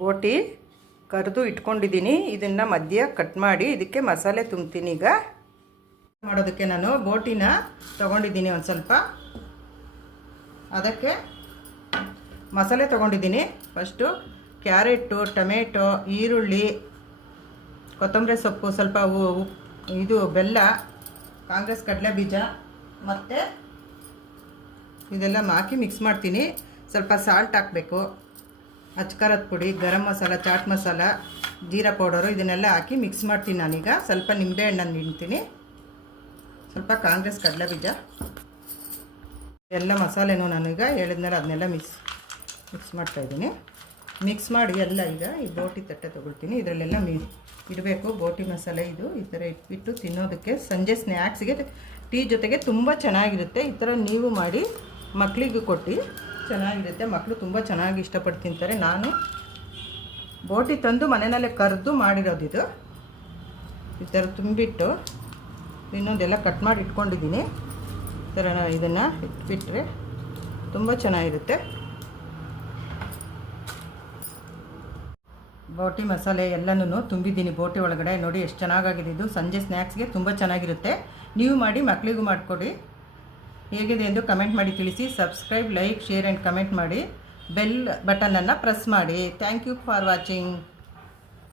ಬೋಟಿ ಕರೆದು ಇಟ್ಕೊಂಡಿದ್ದೀನಿ. ಇದನ್ನು ಮಧ್ಯ ಕಟ್ ಮಾಡಿ ಇದಕ್ಕೆ ಮಸಾಲೆ ತುಂಬ್ತೀನಿ. ಈಗ ಮಾಡೋದಕ್ಕೆ ನಾನು ಬೋಟಿನ ತೊಗೊಂಡಿದ್ದೀನಿ. ಒಂದು ಸ್ವಲ್ಪ ಅದಕ್ಕೆ ಮಸಾಲೆ ತೊಗೊಂಡಿದ್ದೀನಿ. ಫಸ್ಟು ಕ್ಯಾರೆಟು, ಟೊಮೆಟೊ, ಈರುಳ್ಳಿ, ಕೊತ್ತಂಬರಿ ಸೊಪ್ಪು, ಸ್ವಲ್ಪ ಇದು ಬೆಲ್ಲ, ಕಾಂಗ್ರೆಸ್ ಕಡಲೆ ಬೀಜ ಮತ್ತು ಇದೆಲ್ಲ ಹಾಕಿ ಮಿಕ್ಸ್ ಮಾಡ್ತೀನಿ. ಸ್ವಲ್ಪ ಸಾಲ್ಟ್ ಹಾಕಬೇಕು, ಅಚ್ಕಾರದ ಪುಡಿ, ಗರಂ ಮಸಾಲ, ಚಾಟ್ ಮಸಾಲ, ಜೀರಾ ಪೌಡರು ಇದನ್ನೆಲ್ಲ ಹಾಕಿ ಮಿಕ್ಸ್ ಮಾಡ್ತೀನಿ ನಾನೀಗ. ಸ್ವಲ್ಪ ನಿಂಬೆ ಹಣ್ಣನ್ನು ಹಿಂಡ್ತೀನಿ, ಸ್ವಲ್ಪ ಕಾಂಗ್ರೆಸ್ ಕಡಲೆ ಬೀಜ, ಎಲ್ಲ ಮಸಾಲೆನೂ ನಾನೀಗ ಹೇಳಿದ್ಮೇಲೆ ಅದನ್ನೆಲ್ಲ ಮಿಕ್ಸ್ ಮಾಡ್ತಾಯಿದ್ದೀನಿ. ಮಿಕ್ಸ್ ಮಾಡಿ ಎಲ್ಲ ಈಗ ಈ ಬೋಟಿ ತಟ್ಟೆ ತೊಗೊಳ್ತೀನಿ. ಇದರಲ್ಲೆಲ್ಲ ಇಡಬೇಕು ಬೋಟಿ ಮಸಾಲೆ. ಇದು ಈ ಥರ ಇಟ್ಬಿಟ್ಟು ತಿನ್ನೋದಕ್ಕೆ ಸಂಜೆ ಸ್ನ್ಯಾಕ್ಸ್ಗೆ ಟೀ ಜೊತೆಗೆ ತುಂಬ ಚೆನ್ನಾಗಿರುತ್ತೆ. ಈ ಥರ ನೀವು ಮಾಡಿ ಮಕ್ಕಳಿಗೂ ಕೊಟ್ಟು ಚೆನ್ನಾಗಿರುತ್ತೆ. ಮಕ್ಕಳು ತುಂಬ ಚೆನ್ನಾಗಿ ಇಷ್ಟಪಟ್ಟು ತಿಂತಾರೆ. ನಾನು ಬೋಟಿ ತಂದು ಮನೆಯಲ್ಲೇ ಕರೆದು ಮಾಡಿರೋದಿದು. ಈ ಥರ ತುಂಬಿಟ್ಟು ಇನ್ನೊಂದೆಲ್ಲ ಕಟ್ ಮಾಡಿ ಇಟ್ಕೊಂಡಿದ್ದೀನಿ. ಈ ಥರ ಇದನ್ನು ಇಟ್ಬಿಟ್ರೆ ತುಂಬ ಚೆನ್ನಾಗಿರುತ್ತೆ. ಬೋಟಿ ಮಸಾಲೆ ಎಲ್ಲನೂ ತುಂಬಿದ್ದೀನಿ ಬೋಟಿ ಒಳಗಡೆ. ನೋಡಿ ಎಷ್ಟು ಚೆನ್ನಾಗಾಗಿದೆ. ಇದು ಸಂಜೆ ಸ್ನ್ಯಾಕ್ಸ್ಗೆ ತುಂಬ ಚೆನ್ನಾಗಿರುತ್ತೆ. ನೀವು ಮಾಡಿ ಮಕ್ಕಳಿಗೂ ಮಾಡಿಕೊಡಿ. ಹೇಗಿದೆ ಎಂದು ಕಮೆಂಟ್ ಮಾಡಿ ತಿಳಿಸಿ. Subscribe, like, share and comment ಮಾಡಿ. ಬೆಲ್ ಬಟನನ್ನು ಪ್ರೆಸ್ ಮಾಡಿ. Thank you for watching.